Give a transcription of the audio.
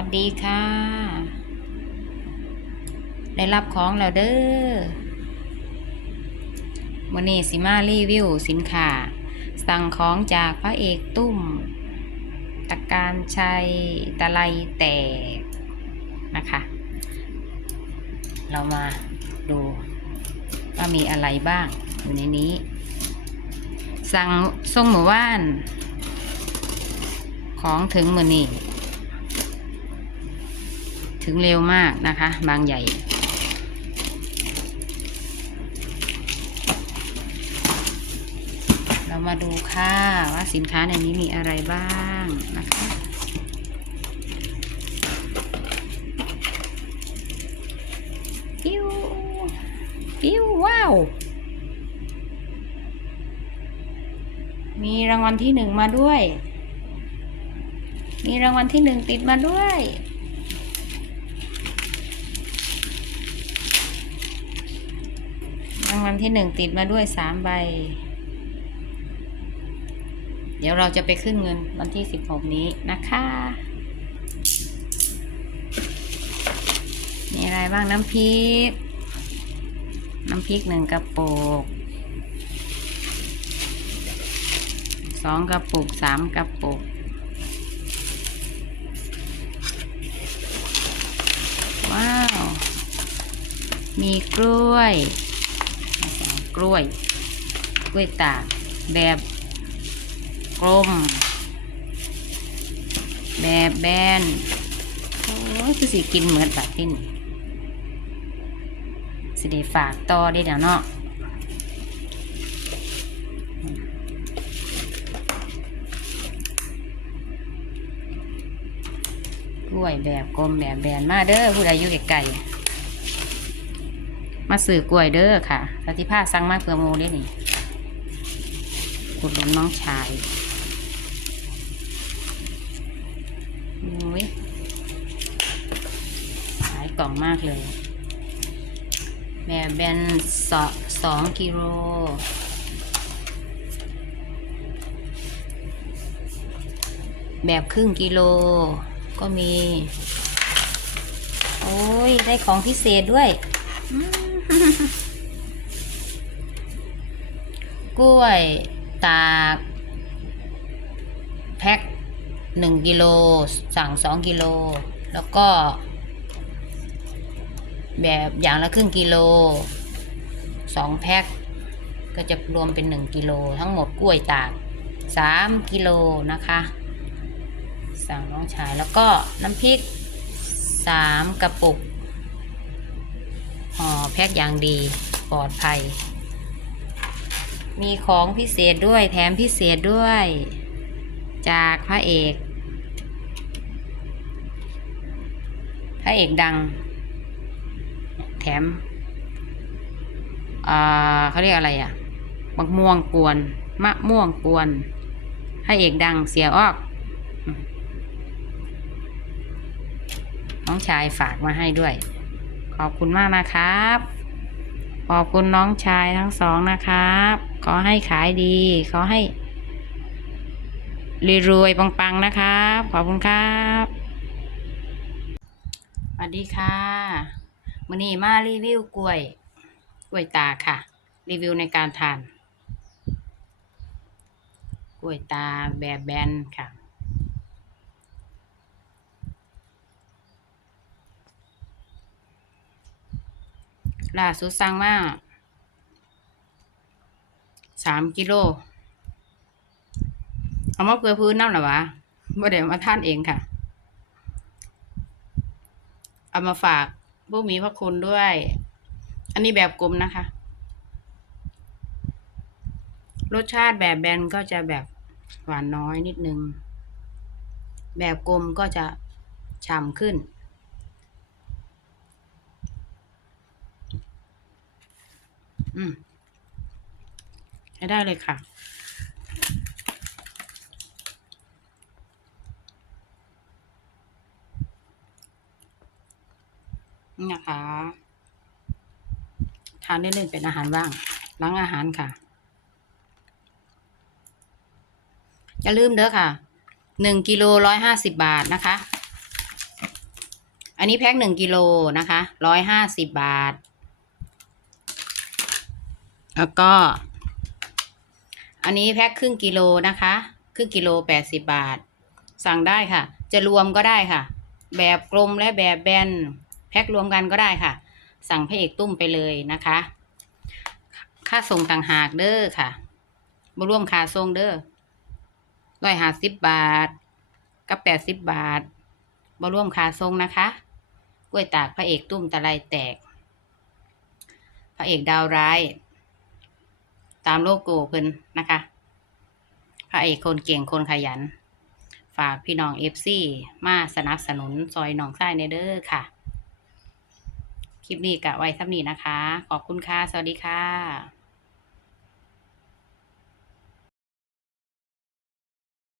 วัสดีค่ะ ได้รับของแล้วเด้อวันนี้สิมารีวิวสินค้า สั่งของจากพระเอกตุ้ม ตะการชัย ตะไลแตกนะคะ เรามาดูว่ามีอะไรบ้างอยู่ในนี้ สั่งส่งหมู่บ้าน ของถึงมือนี่ ถึงเร็วมากนะคะ บางใหญ่ เรามาดูค่ะว่าสินค้าในนี้มีอะไรบ้างนะคะปิ้วปิ้วว้าว มีรางวัลที่หนึ่งมาด้วย มีรางวัลที่หนึ่งติดมาด้วย รางวัลที่หนึ่งติดมาด้วยสามใบ เดี๋ยวเราจะไปขึ้นเงินวันที่สิบหกนี้นะคะ มีอะไรบ้างน้ำพริก น้ำพริกหนึ่งกระปุกสองกระปุกสามกระปุกว้าว มีกล้วย กล้วย กล้วยตากแบบกลม แบบแบน โอ้ยคือสิกินเหมือนปาติ้นสิได้ฝากต่อได้เดี๋ยวเนาะกล้วยแบบกลมแบบแบนมาเด้อผู้ใดอยู่ไกลๆ มาสื่อกล้วยเด้อค่ะสติภาสั่งมาเพื่อโมได้นี่ขุดลนน้องชายโอ้ยหายกล่องมากเลยแบบแบนสอสองกิโลแบบครึ่งกิโลก็มี โอ้ย ได้ของพิเศษด้วย อืม กล้วยตากแพ็คหนึ่งกิโลสั่งสองกิโล แล้วก็ แบบอย่างละครึ่งกิโลสองแพ็คก็จะรวมเป็นหนึ่งกิโลทั้งหมดกล้วยตากสามกิโลนะคะ สั่งน้องชายแล้วก็น้ำพริกสามกระปุก ห่อแพ็คอย่างดีปลอดภัย มีของพิเศษด้วยแถมพิเศษด้วย จากพระเอกพระเอกดัง แถมเขาเรียกอะไรอะ่ะมะม่วงกวน มะม่วงกวนพระเอกดังเสียออก น้องชายฝากมาให้ด้วย ขอบคุณมากนะครับ ขอบคุณน้องชายทั้งสองนะครับ ขอให้ขายดี ขอให้รวยๆปังๆนะครับ ขอบคุณครับสวัสดีค่ะวันนี้มารีวิวกล้วย กล้วยตาค่ะ รีวิวในการทาน กล้วยตาแบบแบนค่ะ ล่าสุดสั่งมาสามกิโล เอามาเกลือพื้นน้ำหรอวะบ่เดี๋ยวมาท่านเองค่ะ เอามาฝากผู้มีพระคุณด้วย อันนี้แบบกลมนะคะ รสชาติแบบแบนก็จะแบบหวานน้อยนิดนึง แบบกลมก็จะฉ่ำขึ้น อืมใช้ได้เลยค่ะ นี่นะคะ ทานเล่นๆเป็นอาหารว่าง ล้างอาหารค่ะ อย่าลืมเด้อค่ะหนึ่งกิโลร้อยห้าสิบบาทนะคะ อันนี้แพ็คหนึ่งกิโลนะคะร้อยห้าสิบบาท แล้วก็ อันนี้แพ็คครึ่งกิโลนะคะ ครึ่งกิโลแปดสิบบาท สั่งได้ค่ะ จะรวมก็ได้ค่ะ แบบกลมและแบบแบน แพ็ครวมกันก็ได้ค่ะ สั่งพระเอกตุ้มไปเลยนะคะ ค่าส่งต่างหากเด้อค่ะบร่วมค่าส่งเด้อร้อยห้าสิบบาท กับแปดสิบบาทบร่วมค่าส่งนะคะกล้วยตากพระเอกตุ้มตะไลแตก พระเอกดาวร้าย ตามโลโก้เพิ่นนะคะพระเอกคนเก่งคนขยัน ฝากพี่น้องเอฟซีมาสนับสนุนซอยหนองไส้ในเด้อค่ะ คลิปนี้กะไว้ซ้ำนี้นะคะ ขอบคุณค่ะ สวัสดีค่ะ